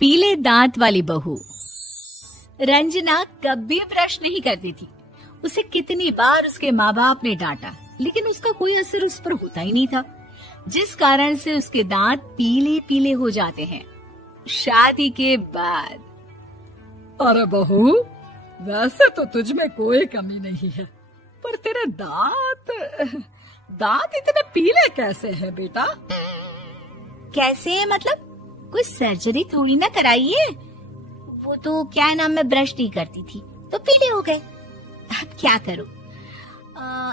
पीले दांत वाली बहू। रंजना कभी ब्रश नहीं करती थी। उसे कितनी बार उसके माँ बाप ने डांटा, लेकिन उसका कोई असर उस पर होता ही नहीं था, जिस कारण से उसके दांत पीले पीले हो जाते हैं। शादी के बाद। अरे बहू, वैसे तो तुझ में कोई कमी नहीं है, पर तेरे दांत इतने पीले कैसे हैं बेटा? कैसे मतलब? कोई सर्जरी थोड़ी ना कराई है। वो तो क्या नाम, मैं ब्रश नहीं करती थी तो पीले हो गए। अब क्या करूं?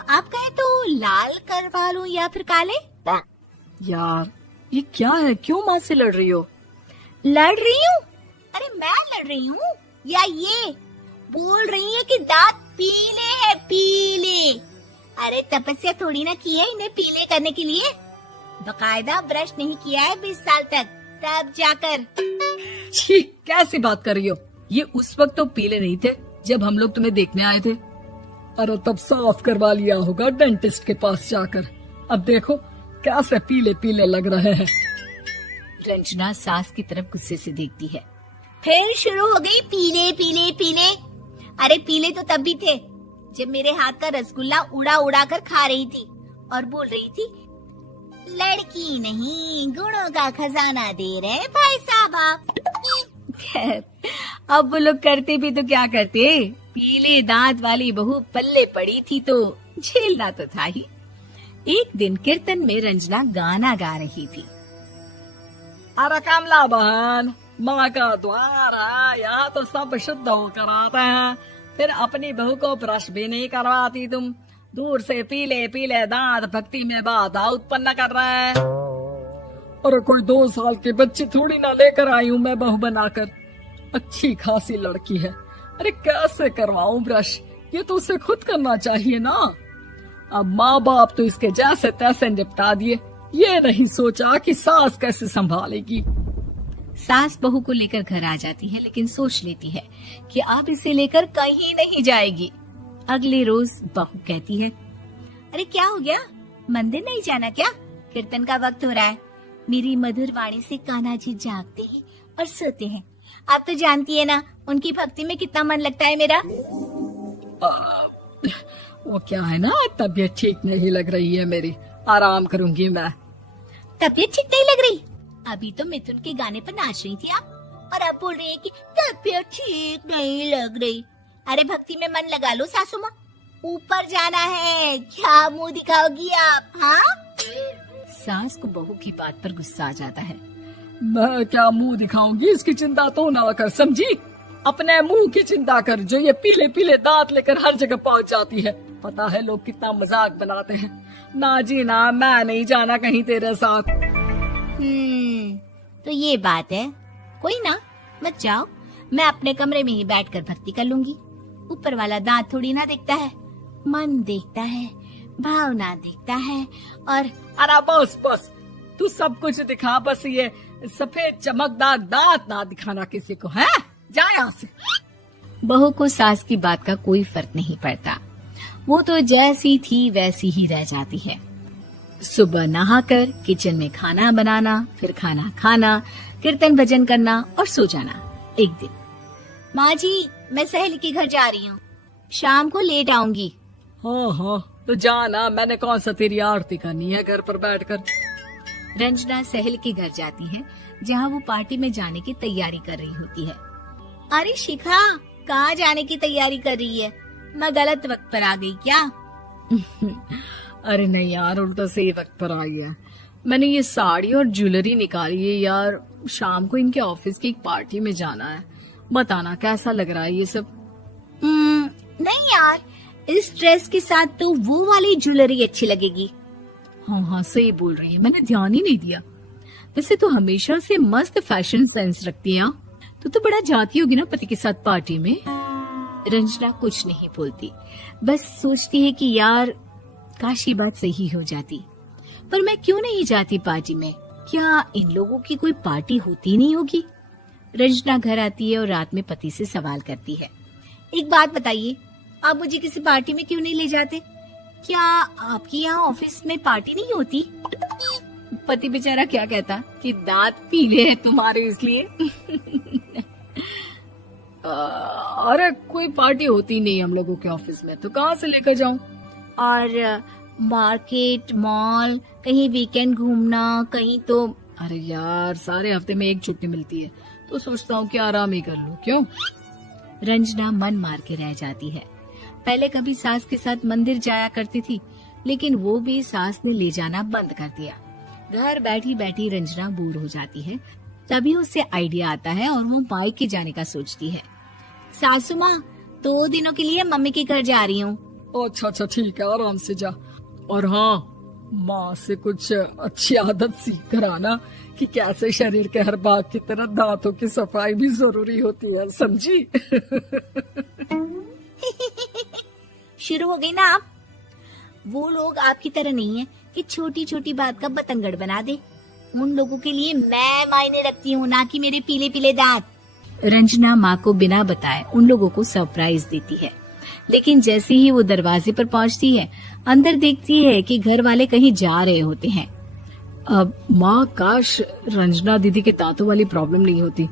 आप कहें तो लाल करवा लूं या फिर काले? यार ये क्या है, क्यों माँ से लड़ रही हो? लड़ रही हूँ? अरे मैं लड़ रही हूँ या ये बोल रही है कि दांत पीले हैं, पीले। अरे तपस्या थोड़ी ना की है इन्हें पीले करने के लिए। बकायदा ब्रश नहीं किया है 20 साल तक, तब जाकर। छी, कैसी बात कर रही हो? ये उस वक्त तो पीले नहीं थे जब हम लोग तुम्हें देखने आए थे। अरे तब साफ करवा लिया होगा डेंटिस्ट के पास जाकर। अब देखो कैसे पीले पीले लग रहे हैं। रंजना सास की तरफ गुस्से से देखती है। फिर शुरू हो गई पीले पीले पीले। अरे पीले तो तब भी थे जब मेरे हाथ का रसगुल्ला उड़ा उड़ा कर खा रही थी और बोल रही थी, लड़की नहीं गुणों का खजाना दे रहे भाई साहब आप। खैर, अब वो लोग करते भी तो क्या करते, पीले दांत वाली बहू पल्ले पड़ी थी तो झेलना तो था ही। एक दिन कीर्तन में रंजना गाना गा रही थी। अरे कमला बहन, माँ का द्वार है, यहाँ तो सब शुद्ध होकर आते हैं, फिर अपनी बहू को ब्रश भी नहीं करवाती तुम। दूर से पीले पीले दांत भक्ति में बाधा उत्पन्न कर रहे हैं। अरे कोई 2 साल के बच्चे थोड़ी ना लेकर आई हूँ मैं बहू बनाकर। अच्छी खासी लड़की है, अरे कैसे करवाऊं ब्रश? ये तो उसे खुद करना चाहिए ना। अब माँ बाप तो इसके जैसे तैसे निपटा दिए, ये नहीं सोचा कि सास कैसे संभालेगी। सास बहू को लेकर घर आ जाती है, लेकिन सोच लेती है कि अब इसे लेकर कहीं नहीं जाएगी। अगले रोज बहू कहती है, अरे क्या हो गया, मंदिर नहीं जाना क्या? कीर्तन का वक्त हो रहा है। मेरी मधुर वाणी से कान्हा जी जागते हैं और सोते हैं। आप तो जानती है ना उनकी भक्ति में कितना मन लगता है मेरा। वो क्या है ना, तबीयत ठीक नहीं लग रही है मेरी, आराम करूंगी मैं। तबीयत ठीक नहीं लग रही? अभी तो मिथुन के गाने पर नाच रही थी आप, और अब बोल रही है कि तबीयत ठीक नहीं लग रही। अरे भक्ति में मन लगा लो सासू माँ, ऊपर जाना है, क्या मुंह दिखाओगी आप? हाँ? सास को बहू की बात पर गुस्सा आ जाता है। मैं क्या मुंह दिखाऊंगी, इसकी चिंता तो ना कर, समझी? अपने मुंह की चिंता कर, जो ये पीले पीले दांत लेकर हर जगह पहुंच जाती है। पता है लोग कितना मजाक बनाते हैं। ना जी ना, मैं नहीं जाना कहीं तेरे साथ। तो ये बात है, कोई ना, मत जाओ, मैं अपने कमरे में ही बैठकर भक्ति कर लूंगी। ऊपर वाला दांत थोड़ी ना देखता है, मन देखता है, भावना देखता है। और अरे बस बस, तू सब कुछ दिखा, बस ये सफेद चमकदार दांत ना दिखाना किसी को, है? जा यहाँ से। बहू को सास की बात का कोई फर्क नहीं पड़ता, वो तो जैसी थी वैसी ही रह जाती है। सुबह नहाकर किचन में खाना बनाना, फिर खाना खाना, कीर्तन भजन करना और सो जाना। एक दिन, माँ जी मैं सहेली के घर जा रही हूँ, शाम को लेट आऊंगी। हाँ हाँ तो जाना, मैंने कौन सा तेरी आरती करनी है घर पर बैठकर। रंजना सहेली के घर जाती है, जहाँ वो पार्टी में जाने की तैयारी कर रही होती है। अरे शिखा, कहाँ जाने की तैयारी कर रही है? मैं गलत वक्त पर आ गई क्या? अरे नहीं यार, उल्टा सही वक्त पर आ गया। मैंने ये साड़ी और ज्वेलरी निकाली है यार, शाम को इनके ऑफिस की एक पार्टी में जाना है। बताना कैसा लग रहा है ये सब? नहीं यार, इस ड्रेस के साथ तो वो वाली ज्वेलरी अच्छी लगेगी। हाँ हाँ सही बोल रही है, मैंने ध्यान ही नहीं दिया। वैसे तो हमेशा से मस्त फैशन सेंस रखती है। तो बड़ा जाती होगी ना पति के साथ पार्टी में। रंजना कुछ नहीं बोलती, बस सोचती है कि यार काश ये बात सही हो जाती, पर मैं क्यों नहीं जाती पार्टी में? क्या इन लोगों की कोई पार्टी होती नहीं होगी? रंजना घर आती है और रात में पति से सवाल करती है, एक बात बताइए, आप मुझे किसी पार्टी में क्यों नहीं ले जाते? क्या आपके यहाँ ऑफिस में पार्टी नहीं होती? पति बेचारा क्या कहता कि दांत पीले हैं तुम्हारे इसलिए। अरे कोई पार्टी होती नहीं हम लोगों के ऑफिस में, तो कहाँ से लेकर जाऊं? और मार्केट, मॉल, कहीं वीकेंड घूमना, कहीं तो। अरे यार सारे हफ्ते में एक छुट्टी मिलती है, तो सोचता हूँ कि आराम ही कर लूं। क्यों? रंजना मन मार के रह जाती है। पहले कभी सास के साथ मंदिर जाया करती थी, लेकिन वो भी सास ने ले जाना बंद कर दिया। घर बैठी बैठी रंजना बोर हो जाती है। तभी उसे आइडिया आता है और वो मायके जाने का सोचती है। सासू माँ, 2 दिनों के लिए मम्मी के घर जा रही हूँ। अच्छा ठीक है, आराम से जा। और हाँ, माँ से कुछ अच्छी आदत सीख कर आना कि कैसे शरीर के हर भाग की तरह दांतों की सफाई भी जरूरी होती है, समझी? शुरू हो गई ना आप। वो लोग आपकी तरह नहीं है कि छोटी छोटी बात का बतंगड़ बना दे। उन लोगों के लिए मैं मायने रखती हूँ, ना कि मेरे पीले पीले दांत। रंजना माँ को बिना बताए उन लोगों को सरप्राइज देती है, लेकिन जैसे ही वो दरवाजे पर पहुँचती है, अंदर देखती है कि घर वाले कहीं जा रहे होते हैं। अब माँ, काश रंजना दीदी के दांतों वाली प्रॉब्लम नहीं होती,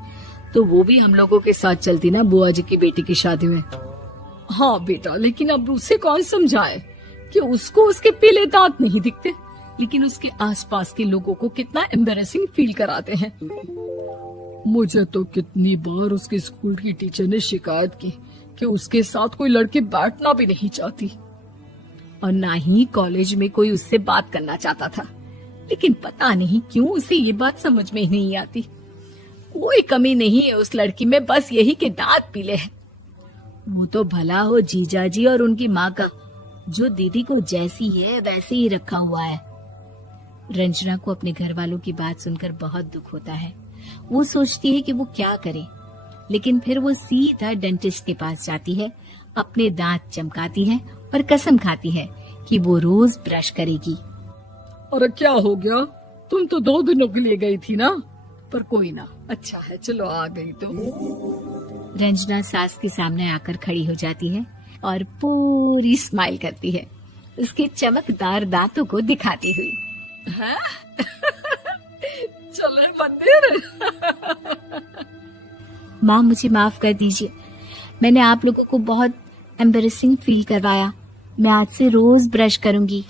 तो वो भी हम लोगों के साथ चलती ना बुआ जी की बेटी की शादी में। हाँ बेटा, लेकिन अब उसे कौन समझाए कि उसको उसके पीले दांत नहीं दिखते, लेकिन उसके आसपास के लोगों को कितना एम्बैरेसिंग फील कराते हैं। मुझे तो कितनी बार उसके स्कूल की टीचर ने शिकायत की कि उसके साथ कोई लड़की बैठना भी नहीं चाहती, और ना ही कॉलेज में कोई उससे बात करना चाहता था। लेकिन पता नहीं क्यों उसे ये बात समझ में ही नहीं आती। कोई कमी नहीं है उस लड़की में, बस यही कि दांत पीले हैं। वो तो भला हो जीजा जी और उनकी माँ का, जो दीदी को जैसी है वैसे ही रखा हुआ है। रंजना को अपने घर वालों की बात सुनकर बहुत दुख होता है। वो सोचती है कि वो क्या करे, लेकिन फिर वो सीधा डेंटिस्ट के पास जाती है, अपने दांत चमकाती है और कसम खाती है कि वो रोज ब्रश करेगी। अरे क्या हो गया? तुम तो 2 दिनों के लिए गई थी ना, पर कोई ना, अच्छा है, चलो आ गई तो। रंजना सास के सामने आकर खड़ी हो जाती है और पूरी स्माइल करती है, उसके चमकदार दांतों को दिखाती हुई। हैं? चले मंदिर? माँ, मुझे माफ कर दीजिए, मैंने आप लोगों को बहुत एम्बैरेसिंग फील करवाया। मैं आज से रोज ब्रश करूंगी।